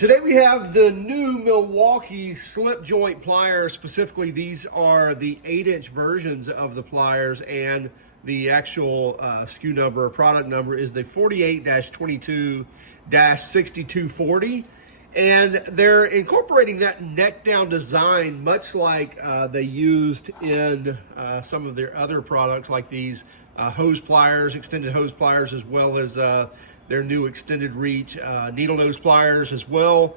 Today we have the new Milwaukee Slip Joint Pliers. Specifically, these are the 8-inch versions of the pliers, and the actual SKU number or product number is the 48-22-6240. And they're incorporating that neck down design, much like they used in some of their other products, like these hose pliers, extended hose pliers, as well as their new extended reach needle nose pliers as well,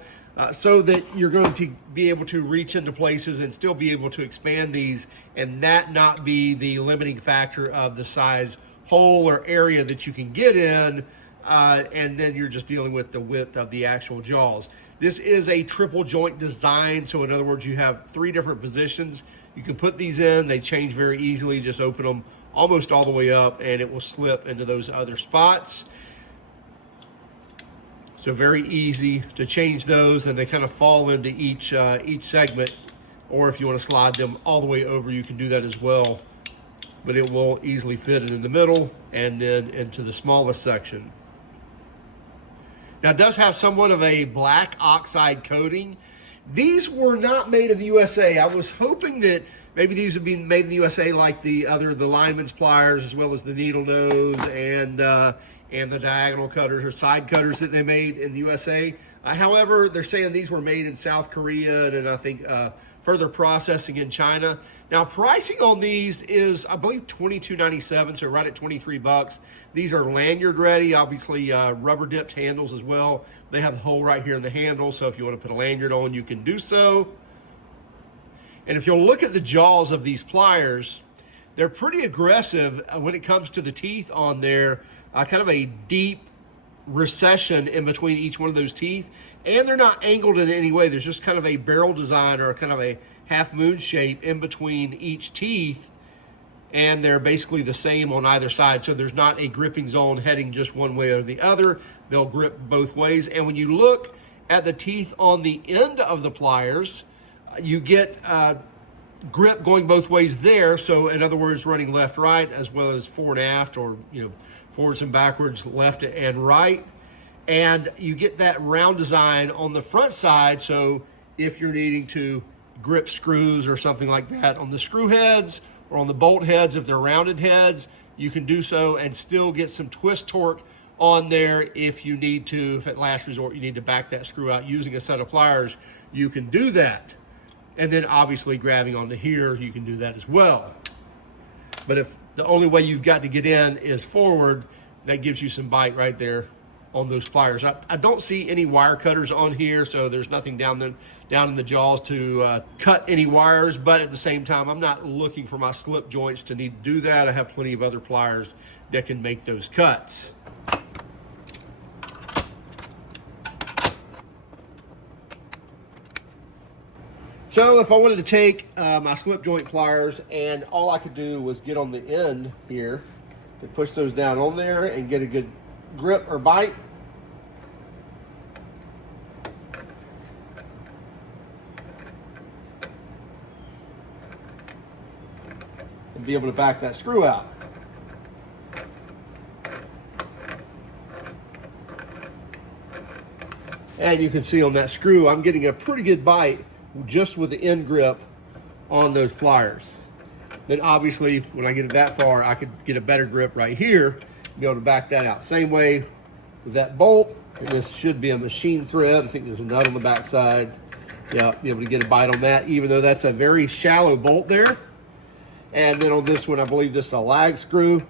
so that you're going to be able to reach into places and still be able to expand these, and that not be the limiting factor of the size hole or area that you can get in, and then you're just dealing with the width of the actual jaws. This is a triple joint design, so in other words, you have 3 different positions. You can put these in, they change very easily. Just open them almost all the way up and it will slip into those other spots. So very easy to change those, and they kind of fall into each segment. Or if you want to slide them all the way over, you can do that as well. But it will easily fit it in the middle and then into the smallest section. Now it does have somewhat of a black oxide coating. These were not made in the USA. I was hoping that maybe these would be made in the USA like the lineman's pliers, as well as the needle nose and the diagonal cutters or side cutters that they made in the USA. However, they're saying these were made in South Korea and I think further processing in China. Now, pricing on these is, I believe, $22.97, so right at 23 bucks. These are lanyard ready, obviously rubber dipped handles as well. They have the hole right here in the handle, so if you want to put a lanyard on, you can do so. And if you'll look at the jaws of these pliers, they're pretty aggressive when it comes to the teeth on there. Kind of a deep recession in between each one of those teeth, and they're not angled in any way. There's just kind of a barrel design or kind of a half moon shape in between each teeth, and they're basically the same on either side. So there's not a gripping zone heading just one way or the other. They'll grip both ways. And when you look at the teeth on the end of the pliers, you get grip going both ways there. So in other words, running left, right, as well as forward and aft, or forwards and backwards, left and right. And you get that round design on the front side, so if you're needing to grip screws or something like that on the screw heads or on the bolt heads, if they're rounded heads, you can do so and still get some twist torque on there if you need to. If at last resort you need to back that screw out using a set of pliers, you can do that. And then obviously grabbing onto here, you can do that as well. But if the only way you've got to get in is forward, that gives you some bite right there on those pliers. I don't see any wire cutters on here, so there's nothing down in the jaws to cut any wires, but at the same time, I'm not looking for my slip joints to need to do that. I have plenty of other pliers that can make those cuts. So if I wanted to take my slip joint pliers, and all I could do was get on the end here and push those down on there and get a good grip or bite. And be able to back that screw out. And you can see on that screw, I'm getting a pretty good bite just with the end grip on those pliers. Then obviously, when I get it that far, I could get a better grip right here, be able to back that out. Same way with that bolt, and this should be a machine thread. I think there's a nut on the back side. Yeah, be able to get a bite on that, even though that's a very shallow bolt there. And then on this one, I believe this is a lag screw.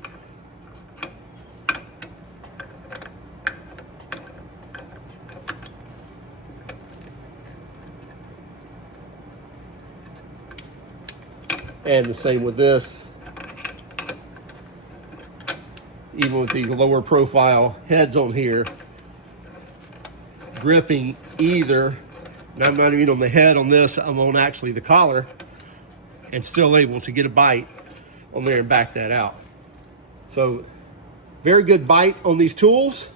And the same with this. Even with these lower profile heads on here, gripping either, and I'm not even on the head on this, I'm on actually the collar, and still able to get a bite on there and back that out. So very good bite on these tools,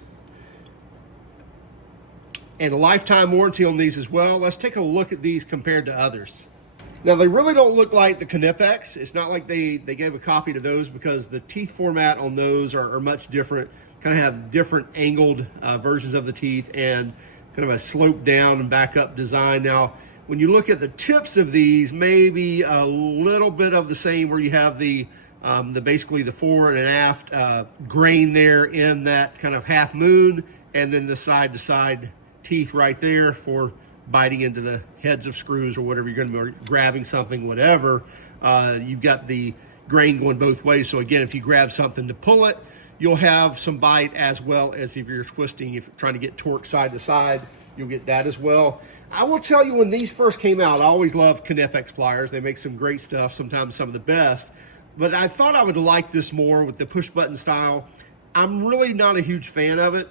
and a lifetime warranty on these as well. Let's take a look at these compared to others. Now, they really don't look like the Knipex. It's not like they gave a copy to those, because the teeth format on those are much different, kind of have different angled versions of the teeth, and kind of a slope down and back up design. Now, when you look at the tips of these, maybe a little bit of the same where you have the basically the fore and aft grain there in that kind of half moon, and then the side to side teeth right there for biting into the heads of screws or whatever you're going to be grabbing something, whatever. You've got the grain going both ways. So again, if you grab something to pull it, you'll have some bite, as well as if you're twisting, if you're trying to get torque side to side, you'll get that as well. I will tell you, when these first came out, I always loved Knipex pliers. They make some great stuff, sometimes some of the best. But I thought I would like this more with the push button style. I'm really not a huge fan of it,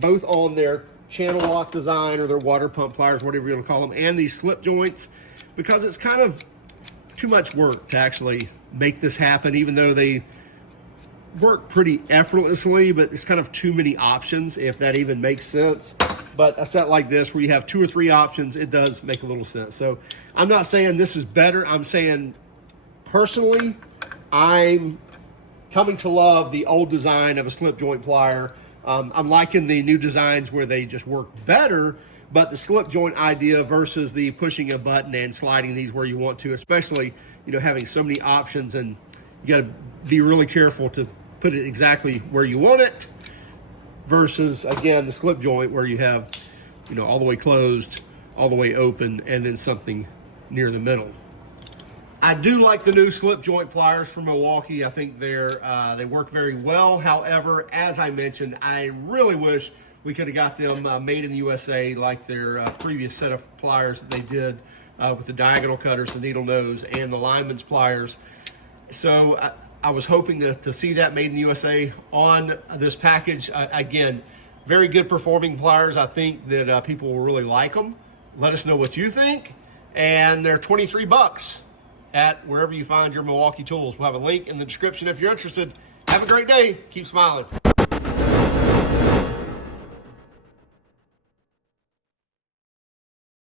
both on their channel lock design or their water pump pliers, whatever you want to call them, and these slip joints, because it's kind of too much work to actually make this happen, even though they work pretty effortlessly, but it's kind of too many options, if that even makes sense. But a set like this, where you have 2 or 3 options, it does make a little sense. So I'm not saying this is better. I'm saying, personally, I'm coming to love the old design of a slip joint plier. I'm liking the new designs where they just work better, but the slip joint idea versus the pushing a button and sliding these where you want to, especially, you know, having so many options, and you got to be really careful to put it exactly where you want it, versus, again, the slip joint where you have, you know, all the way closed, all the way open, and then something near the middle. I do like the new slip joint pliers from Milwaukee. I think they work very well. However, as I mentioned, I really wish we could have got them made in the USA, like their previous set of pliers that they did with the diagonal cutters, the needle nose, and the lineman's pliers. So I was hoping to see that made in the USA on this package. Again, very good performing pliers. I think that people will really like them. Let us know what you think. And they're $23 at wherever you find your Milwaukee tools. We'll have a link in the description if you're interested. Have a great day. Keep smiling.